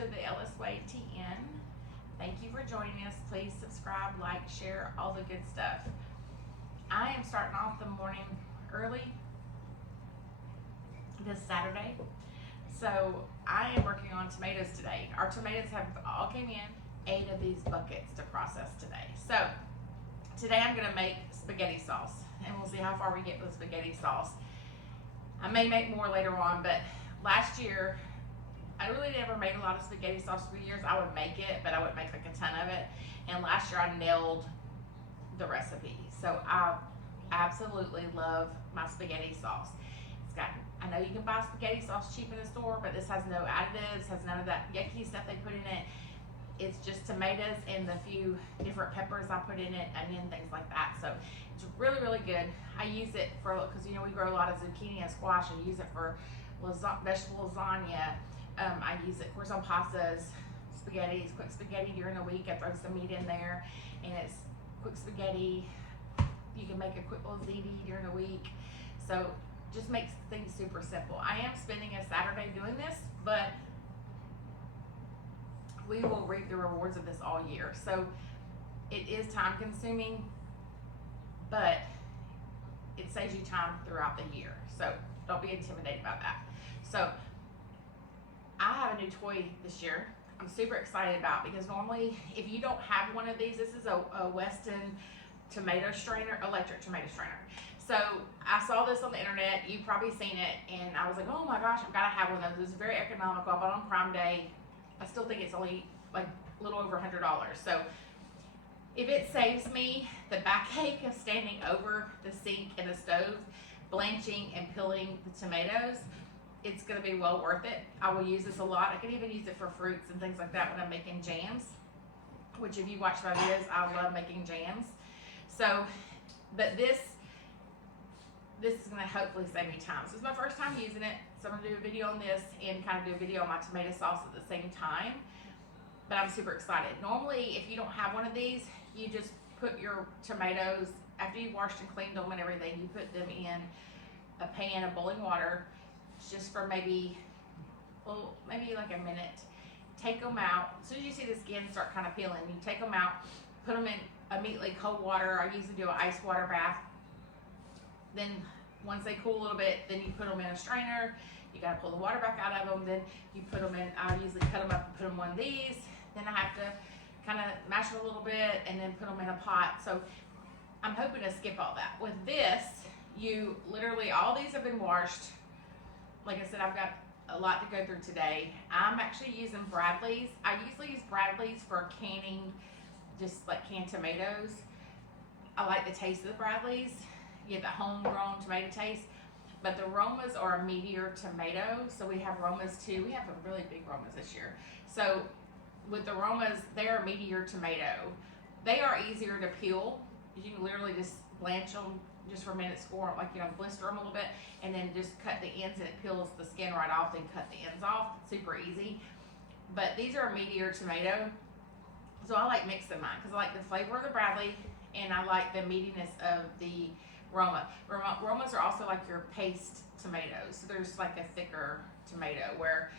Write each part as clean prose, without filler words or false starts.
to the Ellis Way TN. Thank you for joining us. Please subscribe, like, share, all the good stuff. I am starting off the morning early this Saturday. So I am working on tomatoes today. Our tomatoes have all came in, 8 of these buckets to process today. So today I'm gonna make spaghetti sauce, and we'll see how far we get with spaghetti sauce. I may make more later on, but last year, I really never made a lot of spaghetti sauce for years. I would make it, but I wouldn't make like a ton of it. And last year I nailed the recipe. So I absolutely love my spaghetti sauce. It's got, I know you can buy spaghetti sauce cheap in the store, but this has no additives, has none of that yucky stuff they put in it. It's just tomatoes and the few different peppers I put in it, onion, things like that. So it's really, really good. I use it for, because you know we grow a lot of zucchini and squash. I use it for vegetable lasagna. I use it, of course, on pastas, spaghettis, quick spaghetti during the week. I throw some meat in there, and it's quick spaghetti. You can make a quick little ziti during the week. So just makes things super simple. I am spending a Saturday doing this, but we will reap the rewards of this all year. So it is time consuming, but it saves you time throughout the year. So don't be intimidated about that. So I have a new toy this year I'm super excited about, because normally if you don't have one of these, this is a Weston tomato strainer, electric tomato strainer. So I saw this on the internet, you've probably seen it, and I was like, oh my gosh, I've got to have one of those. It's very economical. I bought it on Prime Day. I still think it's only like a little over $100. So if it saves me the backache of standing over the sink and the stove, blanching and peeling the tomatoes, it's going to be well worth it. I will use this a lot. I can even use it for fruits and things like that when I'm making jams, which if you watch my videos, I love making jams. So, but this is going to hopefully save me time. So it's my first time using it, so I'm going to do a video on this and kind of do a video on my tomato sauce at the same time. But I'm super excited. Normally, if you don't have one of these, you just put your tomatoes, after you've washed and cleaned them and everything, you put them in a pan of boiling water, just for maybe like a minute. Take them out. As soon as you see the skin start kind of peeling, you take them out, put them in immediately cold water. I usually do an ice water bath. Then once they cool a little bit, then you put them in a strainer. You got to pull the water back out of them. Then you put them in, I usually cut them up and put them in one of these. Then I have to kind of mash them a little bit and then put them in a pot. So I'm hoping to skip all that. With this, you literally, all these have been washed. Like I said, I've got a lot to go through today. I'm actually using Bradley's. I usually use Bradley's for canning, just like canned tomatoes. I like the taste of the Bradley's. You get the homegrown tomato taste. But the Romas are a meatier tomato. So we have Romas too. We have a really big Romas this year. So with the Romas, they're a meatier tomato. They are easier to peel. You can literally just blanch them just for a minute, score them, like, you know, blister them a little bit, and then just cut the ends, and it peels the skin right off, then cut the ends off. Super easy. But these are a meatier tomato, so I like mixing mine because I like the flavor of the Bradley and I like the meatiness of the Roma. Romas are also like your paste tomatoes, so there's like a thicker tomato, where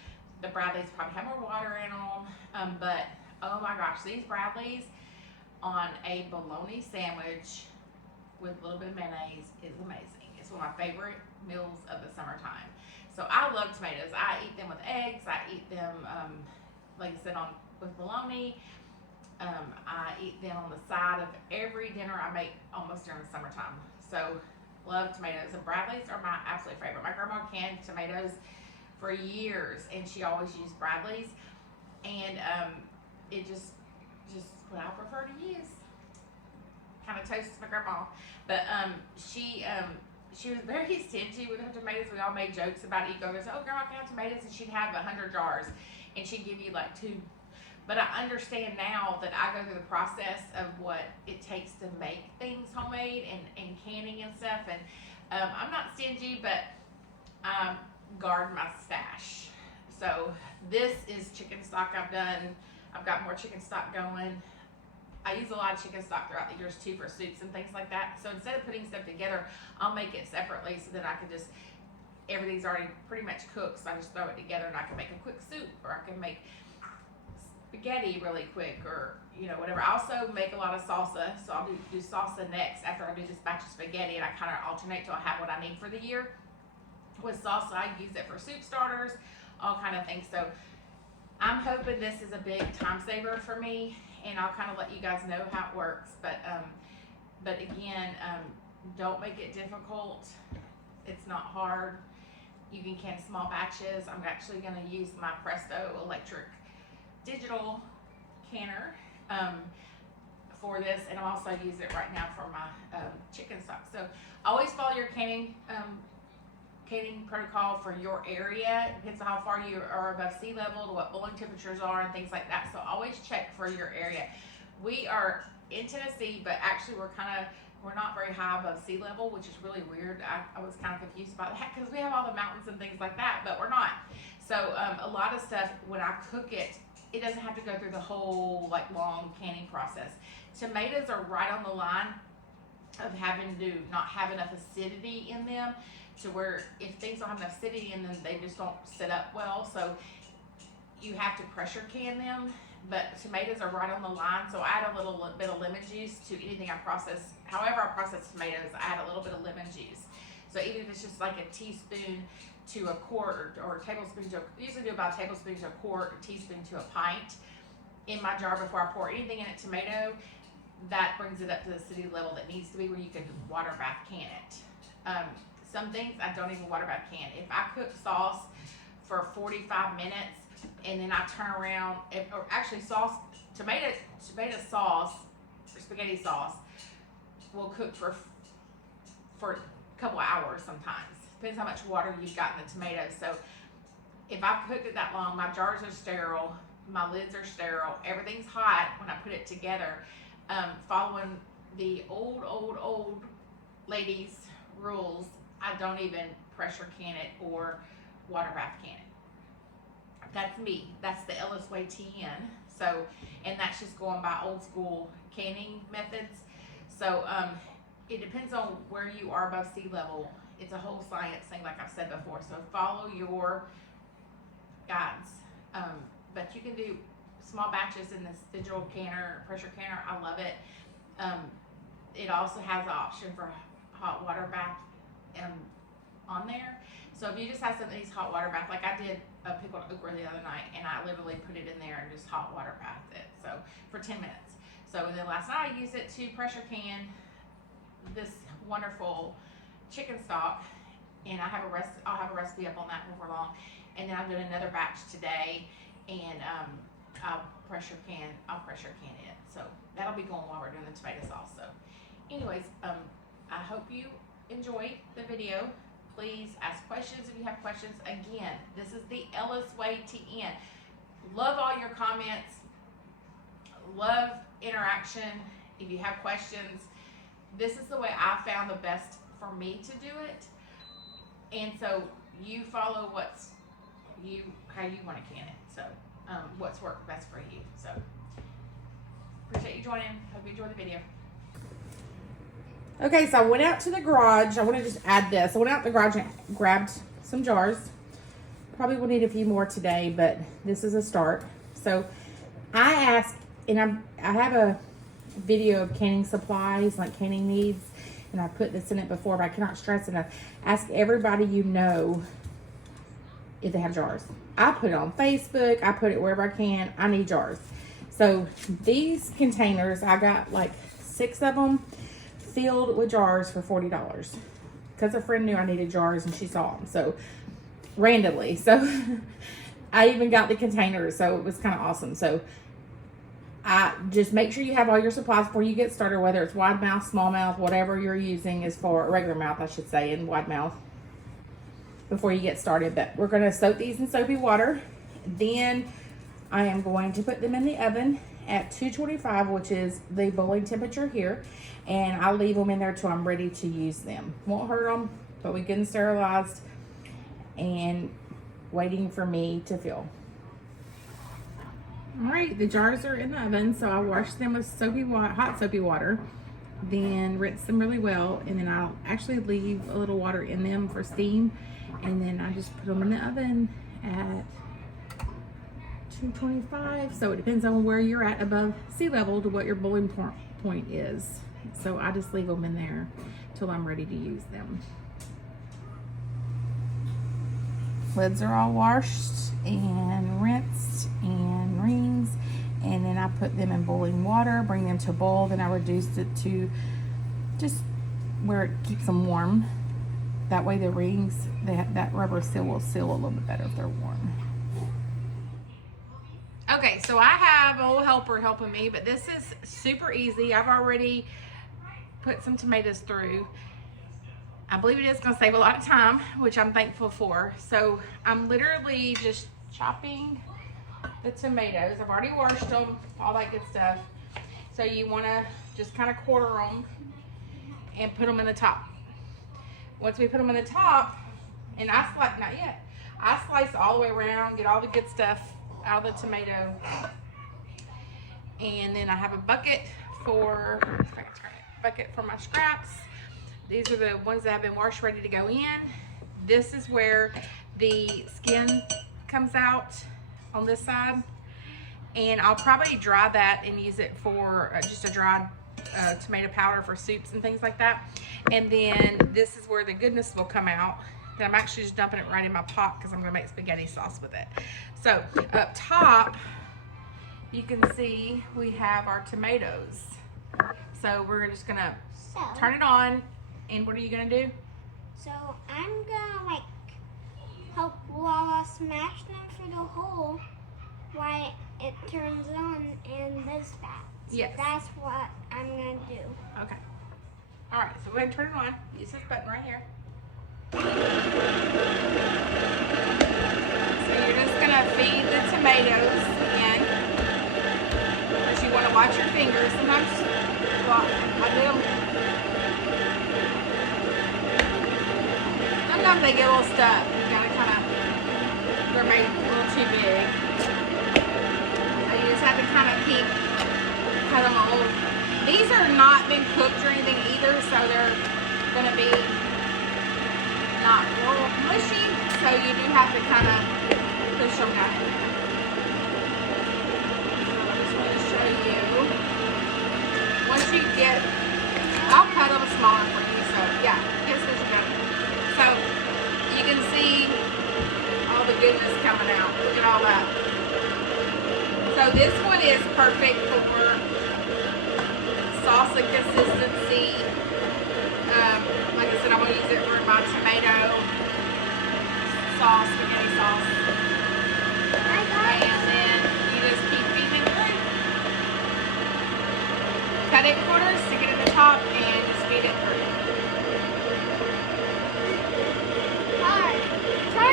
the Bradleys probably have more water in them. But oh my gosh, these Bradleys on a bologna sandwich with a little bit of mayonnaise is amazing. It's one of my favorite meals of the summertime. So I love tomatoes. I eat them with eggs. I eat them, like I said, with bologna. I eat them on the side of every dinner I make almost during the summertime. So love tomatoes. And Bradley's are my absolute favorite. My grandma canned tomatoes for years, and she always used Bradley's. And it just what I prefer to use. Kind of toasts my grandma, but she was very stingy with her tomatoes. We all made jokes about it. You go and say, oh, grandma, can I have tomatoes? And she'd have 100 jars, and she'd give you like 2. But I understand now that I go through the process of what it takes to make things homemade and canning and stuff. And I'm not stingy, but I guard my stash. So this is chicken stock I've done. I've got more chicken stock going. I use a lot of chicken stock throughout the years too for soups and things like that. So instead of putting stuff together, I'll make it separately so that I can just, everything's already pretty much cooked. So I just throw it together and I can make a quick soup, or I can make spaghetti really quick, or you know, whatever. I also make a lot of salsa, so I'll do salsa next after I do this batch of spaghetti, and I kind of alternate till I have what I need for the year. With salsa, I use it for soup starters, all kind of things. So I'm hoping this is a big time saver for me, and I'll kind of let you guys know how it works. But again, don't make it difficult. It's not hard. You can can small batches. I'm actually going to use my Presto electric digital canner for this, and I'll also use it right now for my chicken stock. So always follow your canning protocol for your area. It depends on how far you are above sea level, to what boiling temperatures are, and things like that. So always check for your area. We are in Tennessee, but actually we're not very high above sea level, which is really weird. I was kind of confused about that because we have all the mountains and things like that, but we're not. So a lot of stuff, when I cook it, it doesn't have to go through the whole like long canning process. Tomatoes are right on the line of having to not have enough acidity in them, to where if things don't have enough acidity in them, they just don't sit up well. So you have to pressure can them. But tomatoes are right on the line, so I add a little bit of lemon juice to anything I process. However I process tomatoes, I add a little bit of lemon juice. So even if it's just like a teaspoon to a quart, or a tablespoon to I usually do about a tablespoon to a quart, a teaspoon to a pint in my jar before I pour anything in a tomato. That brings it up to the acidity level that needs to be, where you can water bath can it. Some things I don't even water bath can. If I cook sauce for 45 minutes and then I turn around, or actually tomato sauce or spaghetti sauce will cook for a couple hours sometimes. Depends how much water you've got in the tomatoes. So if I've cooked it that long, my jars are sterile, my lids are sterile, everything's hot when I put it together. Following the old ladies rules, I don't even pressure can it or water bath can it. That's me. That's the Ellis Way TN. So, and that's just going by old school canning methods. So it depends on where you are above sea level. It's a whole science thing, like I've said before. So follow your guides. But you can do small batches in this digital canner, pressure canner. I love it. It also has the option for hot water bath on there. So if you just have some of these hot water bath, like I did a pickled okra the other night, and I literally put it in there and just hot water bathed it. So for 10 minutes. So then last night I used it to pressure can this wonderful chicken stock, and I'll have a recipe up on that before long. And then I'm doing another batch today, and I'll pressure can it. So that'll be going while we're doing the tomato sauce. So anyways, I hope you enjoyed the video. Please ask questions if you have questions. Again, this is the Ellis Way TN. Love all your comments. Love interaction. If you have questions, this is the way I found the best for me to do it. And so you follow how you want to can it. So what's worked best for you. So appreciate you joining. Hope you enjoyed the video. Okay, so I went out to the garage. I want to just add this. I went out to the garage and grabbed some jars. Probably will need a few more today, but this is a start. So I asked, and I have a video of canning supplies, like canning needs, and I put this in it before, but I cannot stress enough. Ask everybody you know if they have jars. I put it on Facebook. I put it wherever I can. I need jars. So these containers, I got like 6 of them filled with jars for $40 because a friend knew I needed jars and she saw them. So randomly. So I even got the containers. So it was kind of awesome. So I just make sure you have all your supplies before you get started, whether it's wide mouth, small mouth, whatever you're using is for regular mouth, I should say, and wide mouth before you get started. But we're going to soak these in soapy water. Then I am going to put them in the oven at 225, which is the boiling temperature here. And I'll leave them in there till I'm ready to use them. Won't hurt them, but we get them sterilized and waiting for me to fill. All right, the jars are in the oven, so I wash them with hot soapy water, then rinse them really well, and then I'll actually leave a little water in them for steam, and then I just put them in the oven at 225. So it depends on where you're at above sea level to what your boiling point is. So I just leave them in there till I'm ready to use them. Lids are all washed and rinsed and rings, and then I put them in boiling water, bring them to a boil, then I reduced it to just where it keeps them warm. That way the rings, that rubber seal will seal a little bit better if they're warm. Okay, so I have a little helper helping me, but this is super easy. I've already put some tomatoes through. I believe it is going to save a lot of time, which I'm thankful for. So I'm literally just chopping the tomatoes. I've already washed them, all that good stuff. So you want to just kind of quarter them and put them in the top. Once we put them in the top, and I slice, not yet, I slice all the way around, get all the good stuff out of the tomato. And then I have a bucket for, if I can turn it, bucket for my scraps. These are the ones that have been washed, ready to go in. This is where the skin comes out on this side. And I'll probably dry that and use it for just a dried tomato powder for soups and things like that. And then this is where the goodness will come out. Then I'm actually just dumping it right in my pot because I'm gonna make spaghetti sauce with it. So up top, you can see we have our tomatoes. So we're just gonna turn it on. And what are you gonna do? So I'm gonna like help while I smash them through the hole while it turns on and does that. So yes. That's what I'm gonna do. Okay. All right, so go ahead and turn it on. Use this button right here. So you're just gonna feed the tomatoes in. But you wanna watch your fingers. Sometimes, well, I did them. Sometimes they get a little stuck. You gotta kind of, they're made a little too big. So you just have to kind of cut them a little. These are not been cooked or anything either, so they're gonna be not real mushy. So you do have to kind of push them down. So I just want to show you. Once you get, I'll cut them smaller for you. So yeah, here's what you got. So you can see all the goodness coming out. Look at all that. So this one is perfect for salsa consistency. Like I said, I'm going to use it for my tomato sauce, spaghetti sauce. And then you just keep feeding it through. Cut it quarters, stick it in the top, and just feed it through. Try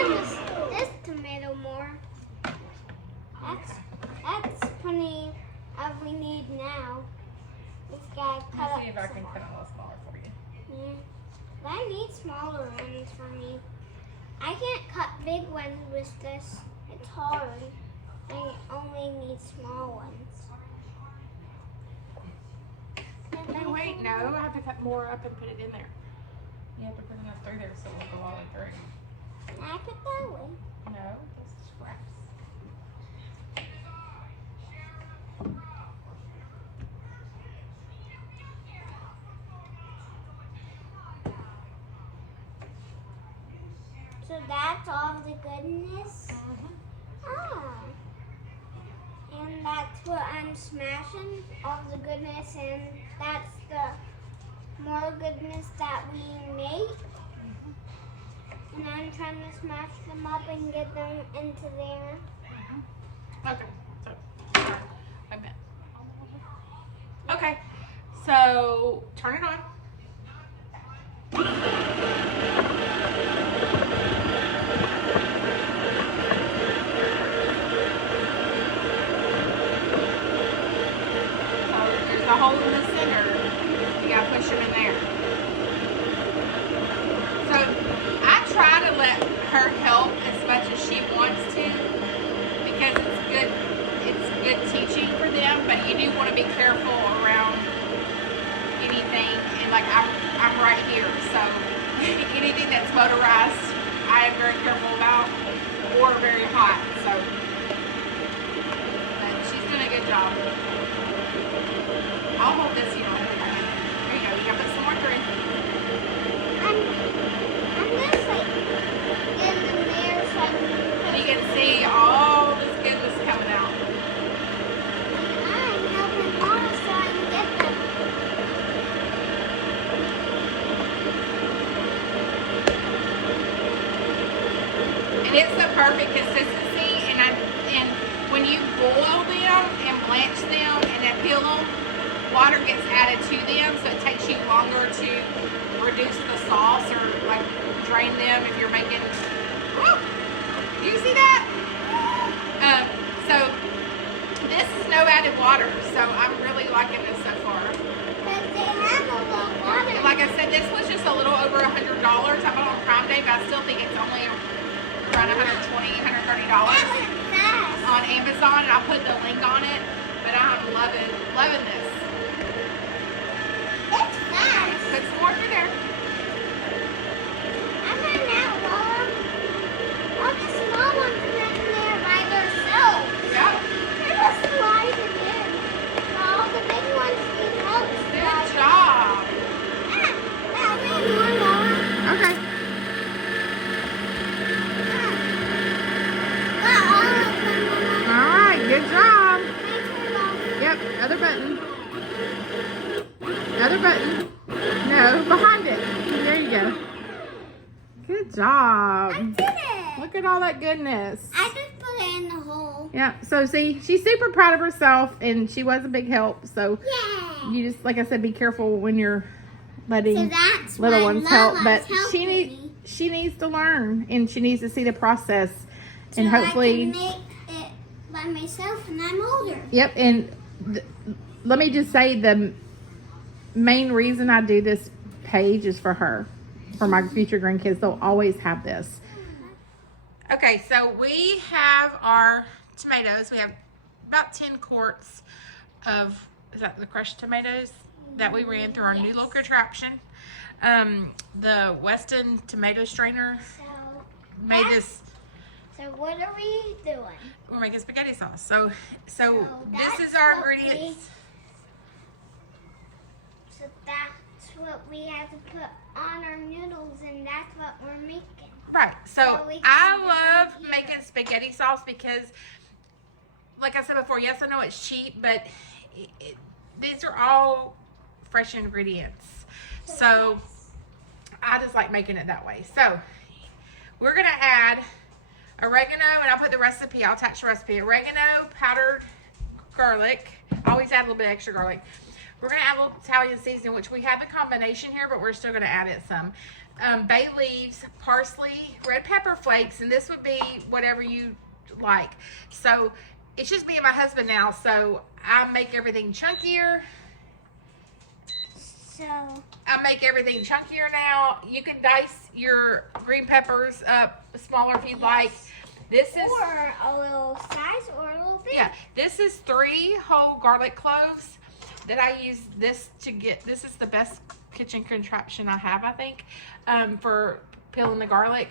this tomato more. That's plenty of we need now. Just gotta cut up. See if I can cut it a little smaller for you. Yeah. I need smaller ones for me. I can't cut big ones with this. It's hard. I only need small ones. No, wait, no. I have to cut more up and put it in there. You have to put enough through there so it will go all the way through. I put that way. No, just scraps. So that's all the goodness? Ah. And that's what I'm smashing, all the goodness, and that's the more goodness that we make. And I'm trying to smash them up and get them into there. Okay, so, I bet. Okay, so turn it on. There's a hole in the center. You gotta push them in there. So I try to let her help as much as she wants to because it's good teaching for them, but you do want to be careful around anything, and like I'm right here, so anything that's motorized I am very careful about, or very hot. So job. I'll hold this, you know. There you go. You gotta put some more through. I'm just like in the mirror so I And you can see all this goodness coming out. I'm helping Mama so I can get them. And it's the perfect consistency. And when you boil them and blanch them and then peel them, water gets added to them, so it takes you longer to reduce the sauce or like drain them if you're making. Woo! Do you see that? So this is no added water, so I'm really liking this so far. But they have a lot of water. And like I said, this was just a little over $100. I bought it on Prime Day, but I still think it's only around $120, $130 That was fast. on Amazon, and I'll put the link on it. But I'm loving this. It's fast. Put some more through there. I'm running out, Mom. All the small ones are in there by themselves. Yep. They're just sliding in. All the big ones need help Good sliding. job. That made more, Mom. Okay. Got all of them, Mama. All right. Good job. Thanks for Mom. Yep. Other button. Other button. No, behind it. There you go. Good job. I did it. Look at all that goodness. I just put it in the hole. Yeah. So see, she's super proud of herself, and she was a big help. So Yeah. you just, like I said, be careful when you're letting So that's little why ones help. Mama's But helping she needs to learn, and she needs to see the process, and so hopefully. I can make it by myself when I'm older. Yep, and let me just say the main reason I do this page is for her, for my future grandkids. They'll always have this. Okay, so we have our tomatoes. We have about 10 quarts of, is that the crushed tomatoes that we ran through our new little contraption. The Weston tomato strainer So made that's- this. So what are we doing? We're making spaghetti sauce. So this that's is our what ingredients. So that's what we have to put on our noodles, and that's what we're making. Right. So So we can I do it love here. making spaghetti sauce because, like I said before, yes, I know it's cheap, but these are all fresh ingredients. So I just like making it that way. So we're going to add oregano, and I'll put the recipe, I'll attach the recipe. Oregano, powdered garlic. I always add a little bit extra garlic. We're going to add a little Italian seasoning, which we have in combination here, but we're still going to add it some. Bay leaves, parsley, red pepper flakes, and this would be whatever you like. So it's just me and my husband now, so I make everything chunkier. So I make everything chunkier now. You can dice your green peppers up smaller if you'd like. This is, or a little size or a little big. yeah, this is 3 whole garlic cloves that I use this to get. This is the best kitchen contraption I have, I think, for peeling the garlic.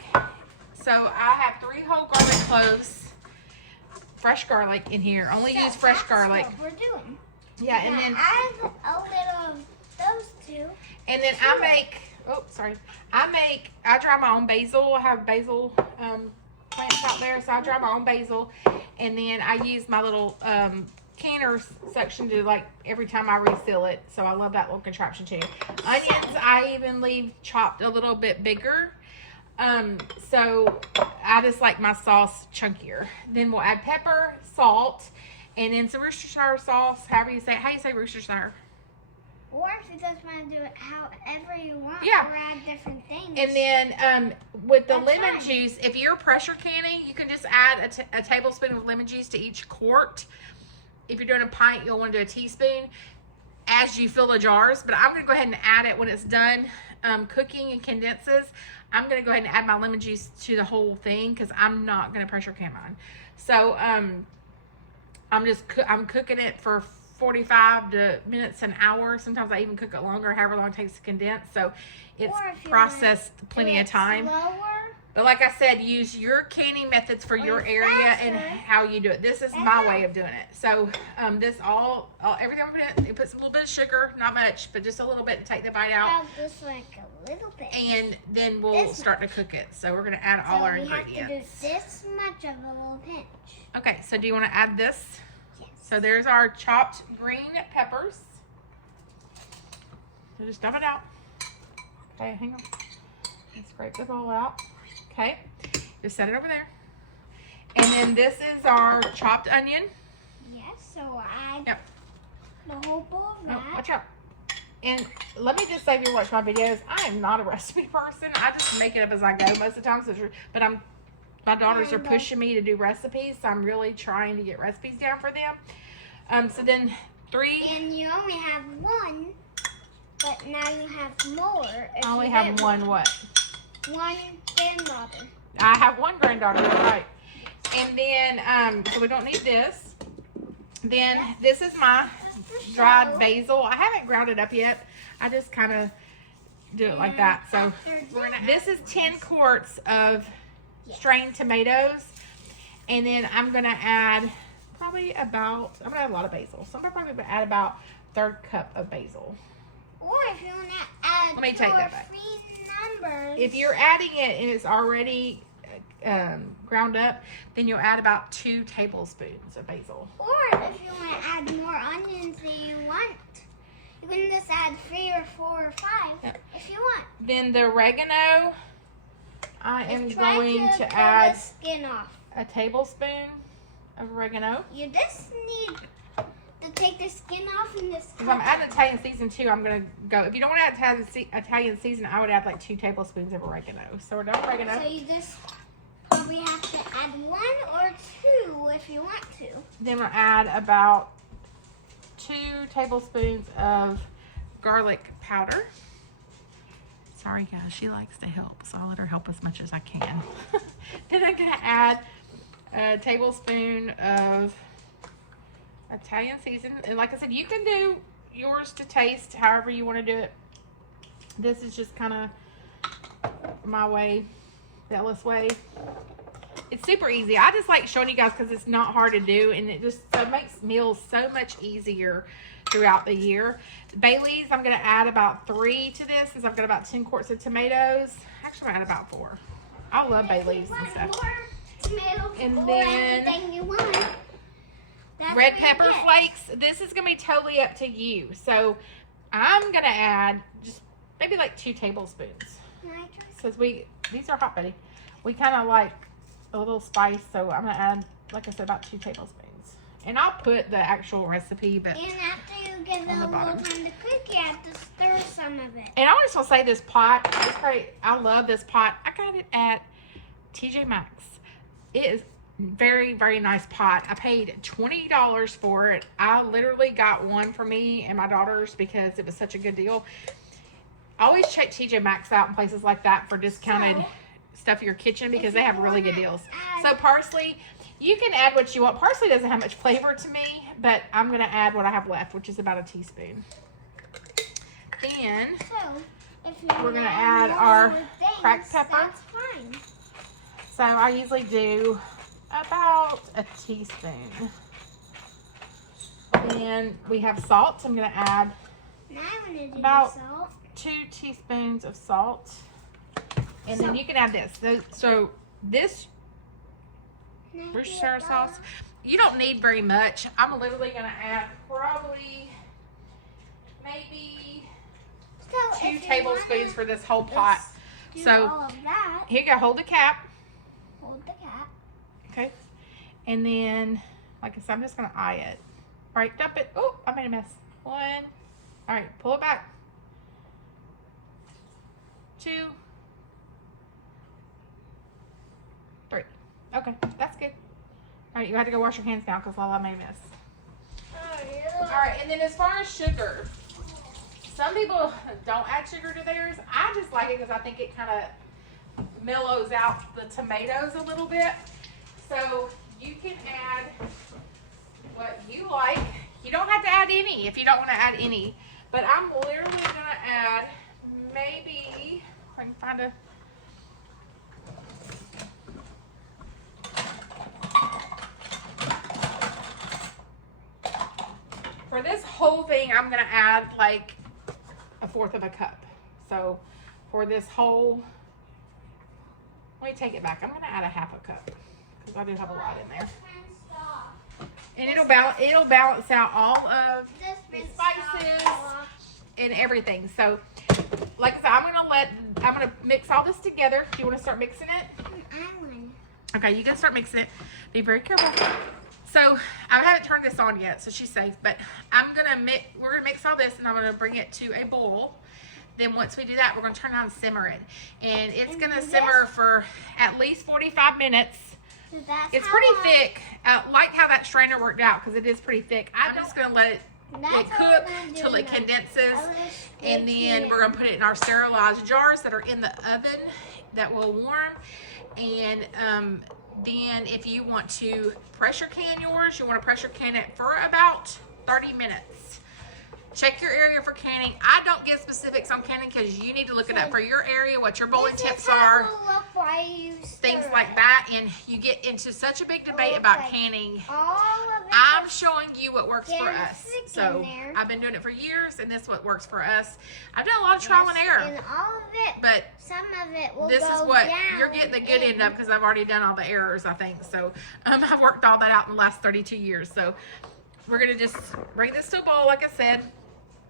So I have 3 whole garlic cloves, fresh garlic in here. Only So use fresh that's garlic. what we're doing. Yeah, and then add a little of those two. And then I make, I dry my own basil. I have basil plants out there, so I dry my own basil. And then I use my little canner section to, like, every time I refill it. So I love that little contraption too. Onions, I even leave chopped a little bit bigger. So I just like my sauce chunkier. Then we'll add pepper, salt, and then some Worcestershire sauce, however you say it. How do you say Worcestershire? Or if you just want to do it however you want, Yeah. or add different things. And then with the That's lemon fine. juice, if you're pressure canning, you can just add a tablespoon of lemon juice to each quart. If you're doing a pint, you'll want to do a teaspoon as you fill the jars. But I'm going to go ahead and add it when it's done cooking and condenses. I'm going to go ahead and add my lemon juice to the whole thing because I'm not going to pressure can mine. So I'm cooking it for 45 minutes, an hour. Sometimes I even cook it longer, however long it takes to condense. So it's Or if you processed wanna plenty do of it time. Slower, But like I said, use your canning methods for your area and how you do it. This is my way of doing it. So this all everything I'm putting in, put some little bit of sugar, not much, but just a little bit to take the bite out. Just like a little bit. And then we'll start to cook it. So we're gonna add all our ingredients. We have to do this much of a little pinch. Okay, so do you want to add this? Yes. So there's our chopped green peppers. So just dump it out. Okay, hang on. Let's scrape the bowl out. Okay, just set it over there. And then this is our chopped onion. Yes, so add the whole bowl of that. Watch out. And let me just say, if you watch my videos, I am not a recipe person. I just make it up as I go most of the time. But my daughters are pushing me to do recipes, so I'm really trying to get recipes down for them. So then 3. And you only have 1, but now you have more. I only have 1 what? 1 granddaughter. I have 1 granddaughter, right? And then, so we don't need this. Then this is my dried basil. I haven't ground it up yet. I just kind of do it like that. So this is 10 quarts of strained tomatoes. And then I'm going to add I'm going to add a lot of basil. So I'm going to probably add about 1/3 cup of basil. Or if you want to add Let me take that back. 3 numbers. If you're adding it and it's already ground up, then you'll add about 2 tablespoons of basil. Or if you want to add more onions than you want, you can just add 3 or 4 or 5 if you want. Then the oregano, I am Try going to pull add the skin off. a tablespoon of oregano. You just need to take the skin off and just If I'm adding Italian season too, I'm going to go, if you don't want to add Italian season, I would add like 2 tablespoons of oregano. So we're done with oregano. So you just probably have to add 1 or 2 if you want to. Then we'll add about 2 tablespoons of garlic powder. Sorry guys, she likes to help, so I'll let her help as much as I can. Then I'm going to add a tablespoon of Italian season. And like I said, you can do yours to taste however you want to do it. This is just kind of my way, the Ellis way. It's super easy. I just like showing you guys because it's not hard to do, and it just makes meals so much easier throughout the year. Bay leaves, I'm going to add about 3 to this since I've got about 10 quarts of tomatoes. Actually, I'm going to add about 4. I love bay leaves and stuff. And then anything you want, red pepper flakes. This is going to be totally up to you. So I'm going to add just maybe like 2 tablespoons. Because these are hot, Betty. We kind of like a little spice, so I'm going to add, like I said, about 2 tablespoons. And I'll put the actual recipe, but and after you give it a little time to cook, you have to stir some of it. And I want to say this pot, it's great. I love this pot. I got it at TJ Maxx. It is very, very nice pot. I paid $20 for it. I literally got one for me and my daughters because it was such a good deal. I always check TJ Maxx out in places like that for discounted stuff for your kitchen because they have really good deals. So parsley, you can add what you want. Parsley doesn't have much flavor to me, but I'm going to add what I have left, which is about a teaspoon. Then we're going to add our cracked pepper. That's fine. So I usually do about a teaspoon. Then we have salt. I'm going to add about 2 teaspoons of salt. And then you can add this. So this Worcestershire sauce, you don't need very much. I'm literally going to add probably maybe 2 tablespoons for this whole pot. So all of that, here you go. Hold the cap. hold the cap. Okay. And then, like I said, I'm just going to eye it. All right, dump it. Oh, I made a mess. 1. All right, pull it back. 2. 3. Okay, that's good. All right, you have to go wash your hands now because Lala made a mess. All right, and then as far as sugar, some people don't add sugar to theirs. I just like it because I think it kind of mellows out the tomatoes a little bit. So you can add what you like. You don't have to add any if you don't want to add any. But I'm literally going to add maybe, if I can find a for this whole thing, I'm gonna add like 1/4 of a cup. So for this whole, let me take it back. I'm gonna add 1/2 cup because I do have a lot in there. And it'll balance out all of the spices and everything. So, like I said, I'm gonna mix all this together. Do you want to start mixing it? Okay, you can start mixing it. Be very careful. So I haven't turned this on yet, so she's safe. But we're gonna mix all this, and I'm gonna bring it to a boil. Then once we do that, we're gonna turn it on and simmer it, and it's gonna simmer for at least 45 minutes. It's pretty thick. I like how that strainer worked out because it is pretty thick. I'm just going to let it cook till it condenses, and then we're going to put it in our sterilized jars that are in the oven that will warm. And then if you want to pressure can yours, you want to pressure can it for about 30 minutes. Check your area for canning. I don't give specifics on canning because you need to look it up for your area, what your bowling tips are, things like that. And you get into such a big debate about canning. I'm showing you what works for us. So I've been doing it for years, and this is what works for us. I've done a lot of trial and error. And all of it, but some of it will this go is what down you're getting the good end of because I've already done all the errors, I think. So I've worked all that out in the last 32 years. So we're going to just bring this to a bowl, like I said.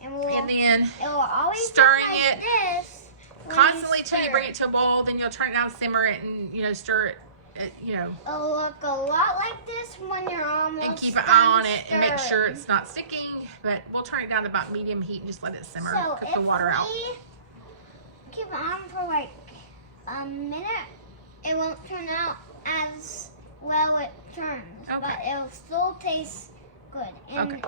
And then it will always stirring look like it this constantly till you bring it to a boil. Then you'll turn it down, simmer it, and stir it. It'll look a lot like this when you're almost and keep an eye on it and make sure it's not sticking. But we'll turn it down to about medium heat and just let it simmer. So cook the water out. Keep it on for like a minute. It won't turn out as well. It turns, but it'll still taste good. And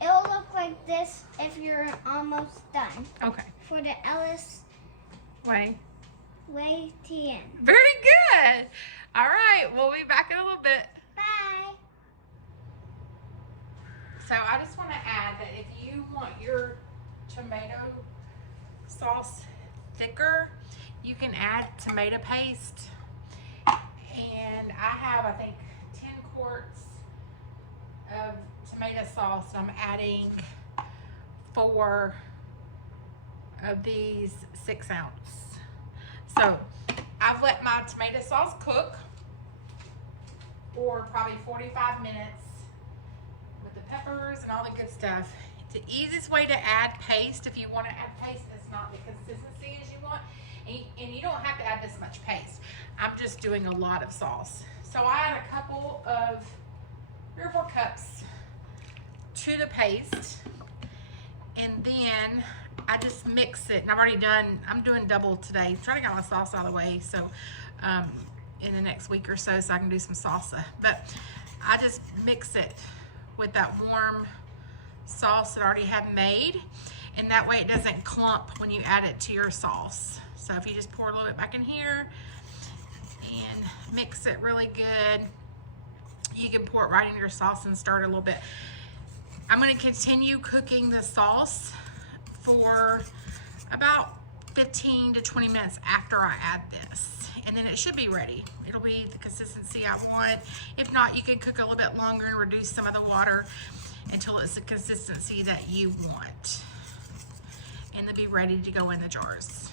it'll look like this if you're almost done. Okay. For the Ellis Way TN. Very good. All right. We'll be back in a little bit. Bye. So I just want to add that if you want your tomato sauce thicker, you can add tomato paste. And I have, I think, 10 quarts of tomato sauce. I'm adding 4 of these 6-ounce. So I've let my tomato sauce cook for probably 45 minutes with the peppers and all the good stuff. It's the easiest way to add paste if you want to add paste. It's not the consistency as you want, and you don't have to add this much paste. I'm just doing a lot of sauce. So I add a couple of 3 or 4 cups to the paste, and then I just mix it. And I'm doing double today, trying to get my sauce out of the way so in the next week or so I can do some salsa. But I just mix it with that warm sauce that I already have made, and that way it doesn't clump when you add it to your sauce. So if you just pour a little bit back in here and mix it really good, you can pour it right into your sauce and stir it a little bit. I'm going to continue cooking the sauce for about 15 to 20 minutes after I add this, and then it should be ready. It'll be the consistency I want. If not, you can cook a little bit longer and reduce some of the water until it's the consistency that you want, and they'll be ready to go in the jars.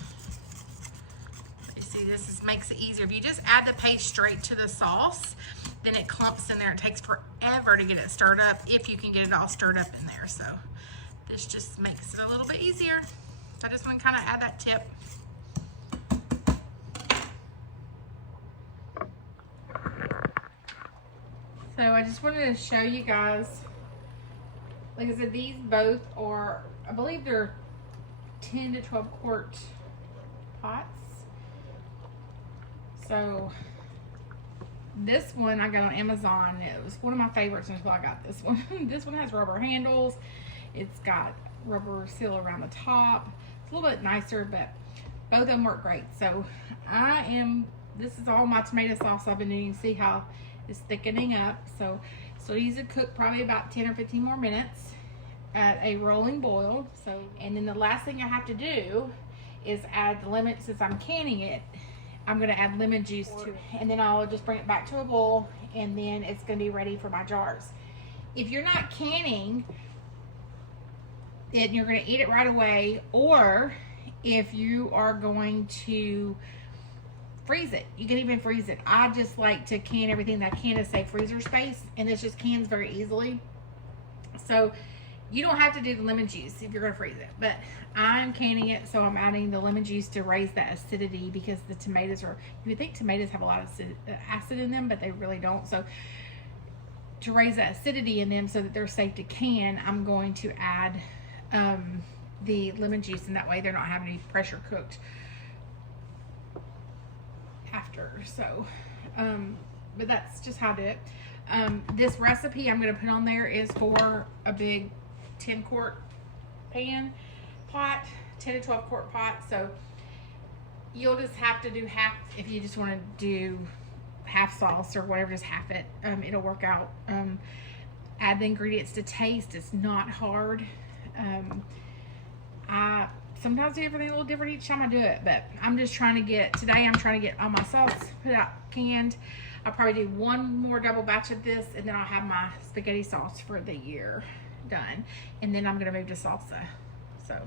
You see, this makes it easier. If you just add the paste straight to the sauce, then it clumps in there. It takes forever to get it stirred up if you can get it all stirred up in there. So this just makes it a little bit easier. I just want to kind of add that tip. So I just wanted to show you guys, like I said, these both are, I believe they're 10 to 12 quart pots. So this one I got on Amazon. It was one of my favorites until I got this one. This one has rubber handles. It's got rubber seal around the top. It's a little bit nicer, but both of them work great. So this is all my tomato sauce I've been doing. See how it's thickening up. So these will cook probably about 10 or 15 more minutes at a rolling boil. So, and then the last thing I have to do is add the lemon. Since I'm canning it, I'm going to add lemon juice to it, and then I'll just bring it back to a bowl, and then it's going to be ready for my jars. if you're not canning it and you're going to eat it right away, or if you are going to freeze it, you can even freeze it. I just like to can everything that I can to save freezer space, and this just cans very easily. So you don't have to do the lemon juice if you're going to freeze it, but I'm canning it, so I'm adding the lemon juice to raise that acidity, because the tomatoes are, you would think tomatoes have a lot of acid in them, but they really don't. So to raise that acidity in them so that they're safe to can, I'm going to add the lemon juice, and that way they're not having to be pressure cooked after. So but that's just how I do it. This recipe I'm going to put on there is for a big 10 quart pot, 10 to 12 quart pot. So you'll just have to do half. If you just want to do half sauce or whatever, just half it. It'll work out. Add the ingredients to taste. It's not hard. I sometimes do everything a little different each time I do it, but I'm just trying to get, today I'm trying to get all my sauce put out canned. I'll probably do one more double batch of this, and then I'll have my spaghetti sauce for the year done, and then I'm going to move to salsa. So,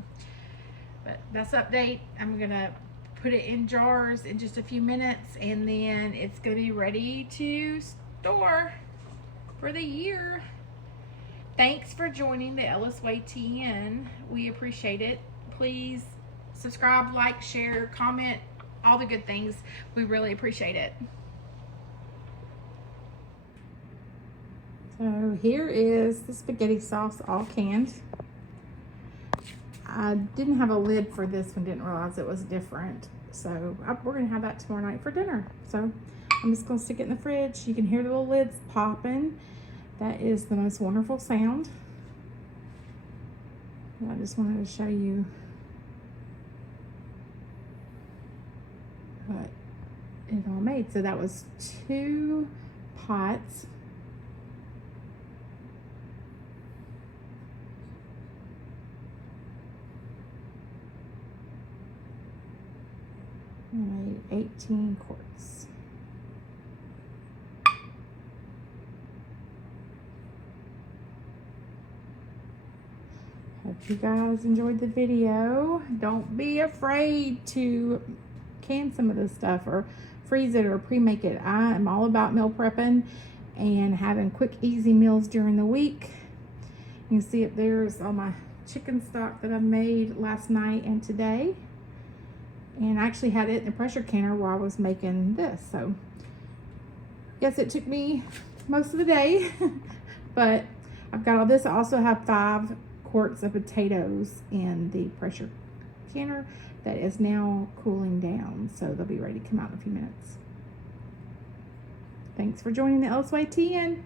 but that's update. I'm going to put it in jars in just a few minutes, and then it's going to be ready to store for the year. Thanks for joining the Ellis Way TN. We appreciate it. Please subscribe, like, share, comment, all the good things. We really appreciate it. So here is the spaghetti sauce all canned. I didn't have a lid for this one, didn't realize it was different. So we're gonna have that tomorrow night for dinner. So I'm just gonna stick it in the fridge. You can hear the little lids popping. That is the most wonderful sound. I just wanted to show you what it all made. So that was 2 pots. I made 18 quarts. Hope you guys enjoyed the video. Don't be afraid to can some of this stuff or freeze it or pre-make it. I am all about meal prepping and having quick, easy meals during the week. You can see up there's all my chicken stock that I made last night and today. And I actually had it in the pressure canner while I was making this. So yes, it took me most of the day, but I've got all this. I also have 5 quarts of potatoes in the pressure canner that is now cooling down. So they'll be ready to come out in a few minutes. Thanks for joining the Ellis Way TN.